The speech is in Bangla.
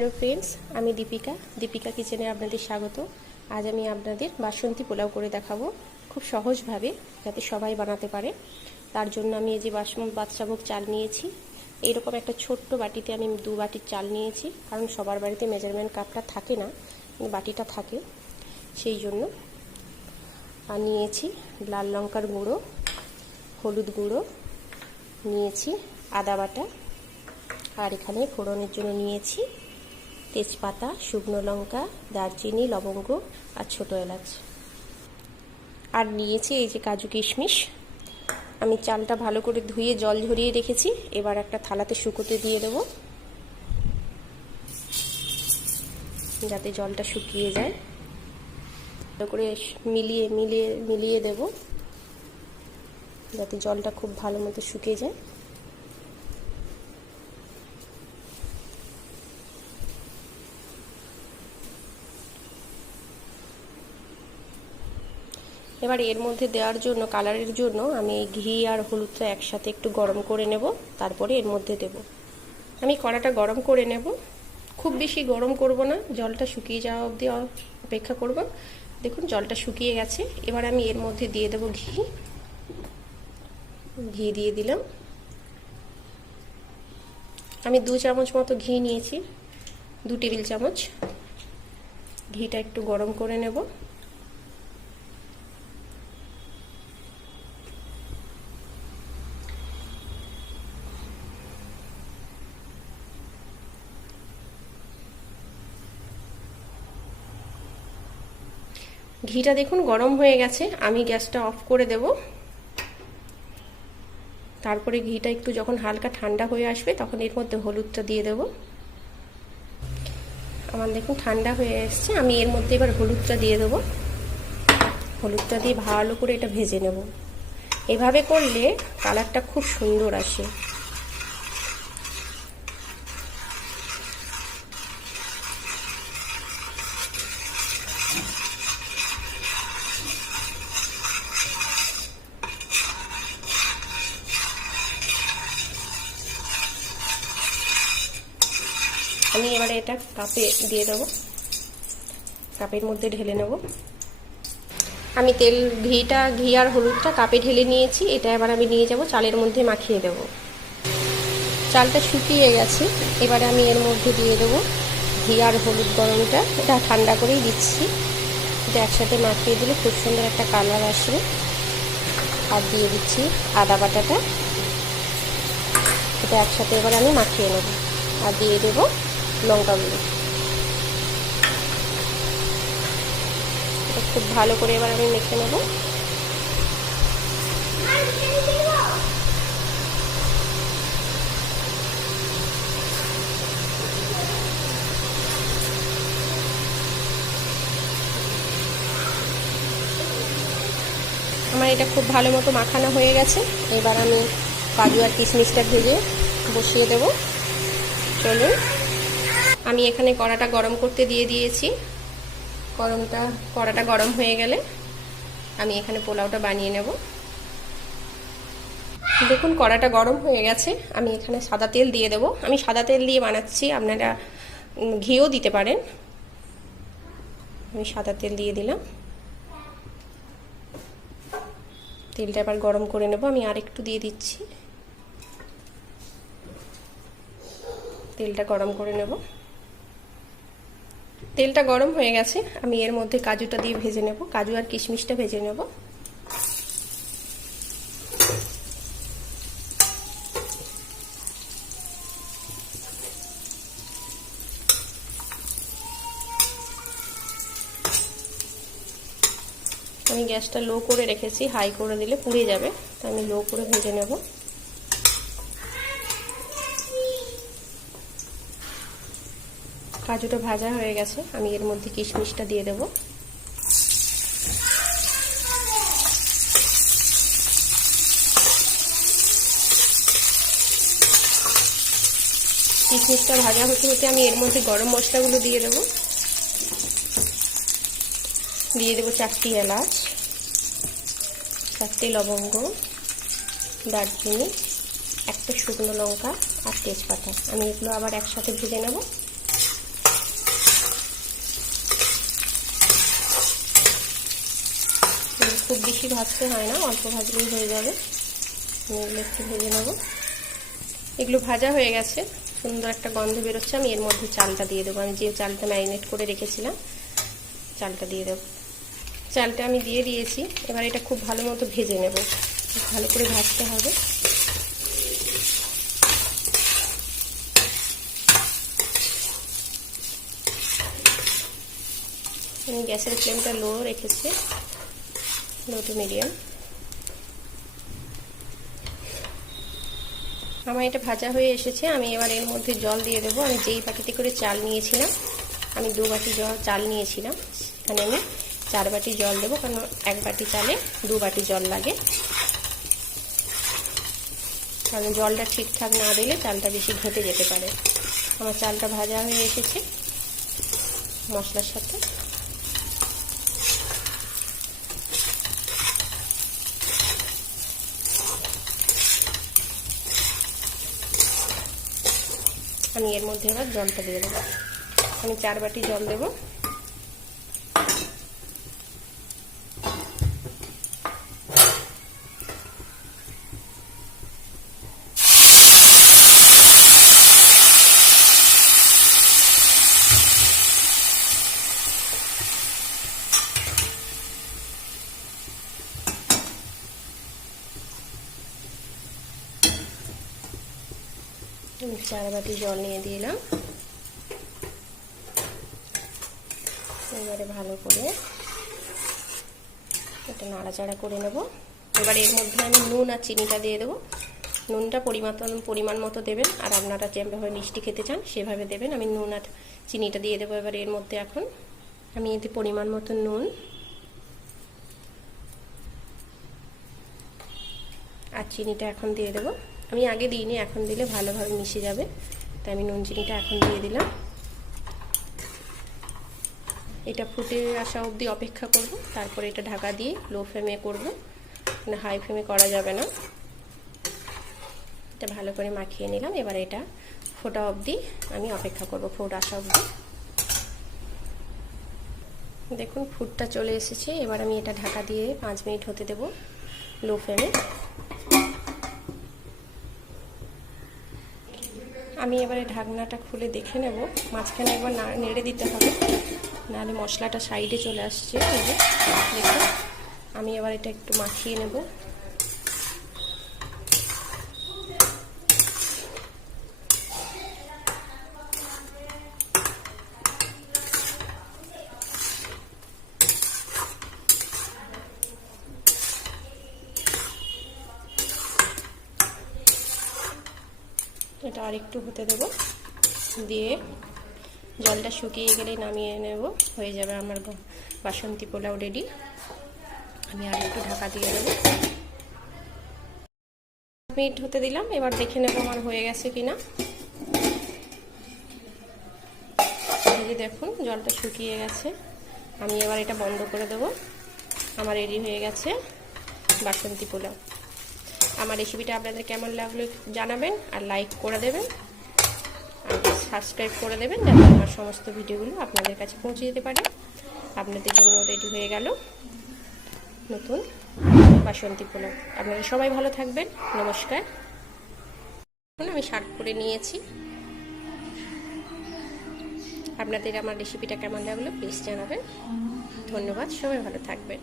হ্যালো ফ্রেন্ডস, আমি দীপিকা কিচেনে আপনাদের স্বাগত। আজ আমি আপনাদের বাসন্তী পোলাও করে দেখাবো খুব সহজভাবে, যাতে সবাই বানাতে পারে। তার জন্য আমি এই যে বাদশাভোগ চাল নিয়েছি। এইরকম একটা ছোট্ট বাটিতে আমি 2 বাটির চাল নিয়েছি, কারণ সবার বাড়িতে মেজারমেন্ট কাপটা থাকে না, বাটিটা থাকে, সেই জন্য। আর নিয়েছি লাল লঙ্কার গুঁড়ো, হলুদ গুঁড়ো নিয়েছি, আদা বাটা, আর এখানে ফোড়নের জন্য নিয়েছি তেজপাতা, শুকনো লঙ্কা, দারচিনি, লবঙ্গ আর ছোটো এলাচ। আর নিয়েছি এই যে কাজু কিশমিশ। আমি চালটা ভালো করে ধুয়ে জল ঝরিয়ে রেখেছি। এবার একটা থালাতে শুকোতে দিয়ে দেব, যাতে জলটা শুকিয়ে যায়। ভালো করে মিলিয়ে দেব, যাতে জলটা খুব ভালো মতো শুকিয়ে যায়। এবার এর মধ্যে দেওয়ার জন্য, কালারের জন্য, আমি ঘি আর হলুদটা একসাথে একটু গরম করে নেব, তারপরে এর মধ্যে দেব। আমি কড়াটা গরম করে নেব, খুব বেশি গরম করব না, জলটা শুকিয়ে যাওয়া অবধি অপেক্ষা করব। দেখুন জলটা শুকিয়ে গেছে। এবার আমি এর মধ্যে দিয়ে দেব ঘি দিয়ে দিলাম। আমি 2 চামচ মতো ঘি নিয়েছি, 2 টেবিল চামচ। ঘিটা একটু গরম করে নেব। ঘিটা দেখুন গরম হয়ে গেছে, আমি গ্যাসটা অফ করে দেব। তারপরে ঘিটা একটু যখন হালকা ঠান্ডা হয়ে আসবে, তখন এর মধ্যে হলুদটা দিয়ে দেব। আমার দেখুন ঠান্ডা হয়ে এসছে, আমি এর মধ্যে এবার হলুদটা দিয়ে দেব। হলুদটা দিয়ে ভালো করে এটা ভেজে নেব। এভাবে করলে কালারটা খুব সুন্দর আসে। আমি এবারে এটা কাপে দিয়ে দেবো, কাপের মধ্যে ঢেলে নেব। আমি ঘি আর হলুদটা কাপে ঢেলে নিয়েছি। এটা এবার আমি নিয়ে যাব চালের মধ্যে মাখিয়ে দেব। চালটা শুকিয়ে গেছে, এবারে আমি এর মধ্যে দিয়ে দেব ঘি আর হলুদ গরমটা। এটা ঠান্ডা করেই দিচ্ছি, এটা একসাথে মাখিয়ে দিলে খুব সুন্দর একটা কালার আসবে। আর দিয়ে দিচ্ছি আদা বাটাটা, এটা একসাথে এবার আমি মাখিয়ে নেব। আর দিয়ে দেবো লঙ্কা গুঁড়ো। এটা খুব ভালো করে এবার আমি মেখে নেব। আমার এটা খুব ভালো মতো মাখানো হয়ে গেছে। এবার আমি কাজু আর কিশমিশটা ভেজে বসিয়ে দেব। চলুন, আমি এখানে কড়াটা গরম করতে দিয়ে দিয়েছি। কড়াটা গরম হয়ে গেলে আমি এখানে পোলাওটা বানিয়ে নেব। দেখুন কড়াটা গরম হয়ে গেছে, আমি এখানে সাদা তেল দিয়ে দেব। আমি সাদা তেল দিয়ে বানাচ্ছি, আপনারা ঘিও দিতে পারেন। আমি সাদা তেল দিয়ে দিলাম। তেলটা এবার গরম করে নেব। আমি আরেকটু দিয়ে দিচ্ছি, তেলটা গরম করে নেব। তেলটা গরম হয়ে গেছে, আমি এর মধ্যে কাজুটা দিয়ে ভেজে নেব, কাজু আর কিশমিশটা ভেজে নেব। আমি গ্যাসটা লো করে রেখেছি, হাই করে দিলে পুড়ে যাবে, তাই আমি লো করে ভেজে নেব। কাজুটা ভাজা হয়ে গেছে, আমি এর মধ্যে কিশমিশটা দিয়ে দেব। কিশমিশটা ভাজা হতে হতে আমি এর মধ্যে গরম মশলাগুলো দিয়ে দেব। দিয়ে দেবো 4টি এলাচ, 4টি লবঙ্গ, দারচিনি, একটা শুকনো লঙ্কা আর তেজপাতা। আমি এগুলো আবার একসাথে ভেজে নেব। বেশি ভাজতে হয় না, অল্প ভাজলেই হয়ে যাবে। আমি এগুলো একটু ভেজে নেব। এগুলো ভাজা হয়ে গেছে, সুন্দর একটা গন্ধ বেরোচ্ছে। আমি এর মধ্যে চালটা দিয়ে দেবো। আমি যে চালটা ম্যারিনেট করে রেখেছিলাম চালটা দিয়ে দেবো। চালটা আমি দিয়ে দিয়েছি। এবার এটা খুব ভালো মতো ভেজে নেব, ভালো করে ভাজতে হবে। আমি গ্যাসের ফ্লেমটা লো রেখেছি, লো টু মিডিয়াম। আমার এটা ভাজা হয়ে এসেছে। আমি এবার এর মধ্যে জল দিয়ে দেবো। আমি যেই বাটিতে করে চাল নিয়েছিলাম, আমি 2 বাটি চাল নিয়েছিলাম, এখানে আমি 4 বাটি জল দেবো, কারণ 1 বাটি চালে 2 বাটি জল লাগে। কারণ জলটা ঠিকঠাক না দিলে চালটা বেশি ঘেঁটে যেতে পারে। আমার চালটা ভাজা হয়ে এসেছে মশলার সাথে। আমি এর মধ্যে এবার জলটা দিয়ে দেবো। আমি 4 বাটি জল দেবো। আমি 4 বাটি জল নিয়ে দিলাম। এবারে ভালো করে এটা নাড়াচাড়া করে নেব। এবার এর মধ্যে আমি নুন আর চিনিটা দিয়ে দেবো। নুনটা পরিমাণ মতো দেবেন, আর আপনারা যেভাবে মিষ্টি খেতে চান সেভাবে দেবেন। আমি নুন আর চিনিটা দিয়ে দেবো এবার এর মধ্যে। এখন আমি এতে পরিমাণ মতো নুন আর চিনিটা এখন দিয়ে দেবো। আমি আগে দিইনি, এখন দিলে ভালোভাবে মিশে যাবে, তাই আমি নুন চিনিটা এখন দিয়ে দিলাম। এটা ফুটে আসা অবধি অপেক্ষা করব, তারপরে এটা ঢাকা দিয়ে লো ফ্লেমে করব, মানে হাই ফ্লেমে করা যাবে না। এটা ভালো করে মাখিয়ে নিলাম। এবার এটা ফোটা অবধি আমি অপেক্ষা করব, ফুট আসা অবধি। দেখুন ফুটটা চলে এসেছে। এবার আমি এটা ঢাকা দিয়ে 5 মিনিট হতে দেব লো ফ্লেমে। আমি এবারে ঢাকনাটা খুলে দেখে নেব। মাঝখানে একবার নেড়ে দিতে হবে, নাহলে মশলাটা সাইডে চলে আসছে। দেখুন আমি এবার এটা একটু মাখিয়ে নেব। এটা আরেকটু হতে দেব, দিয়ে জলটা শুকিয়ে গেলে নামিয়ে নেব। হয়ে যাবে আমার বাসন্তী পোলাও রেডি। আমি আরেকটু ঢাকা দিয়ে দেবো। 5 মিনিট হতে দিলাম। এবার দেখে নেব আমার হয়ে গেছে কিনা। এই দেখুন জলটা শুকিয়ে গেছে। আমি এবার এটা বন্ধ করে দেব। আমার রেডি হয়ে গেছে বাসন্তী পোলাও। আমার রেসিপিটা আপনাদের কেমন লাগলো জানাবেন, আর লাইক করে দেবেন, আর সাবস্ক্রাইব করে দেবেন, যাতে আমার সমস্ত ভিডিওগুলো আপনাদের কাছে পৌঁছে যেতে পারে। আপনাদের জন্য রেডি হয়ে গেল নতুন বাসন্তী পোলাও। আপনারা সবাই ভালো থাকবেন। নমস্কার। আমি সার্ভ করে নিয়েছি। আপনাদের আমার রেসিপিটা কেমন লাগলো প্লিজ জানাবেন। ধন্যবাদ, সবাই ভালো থাকবেন।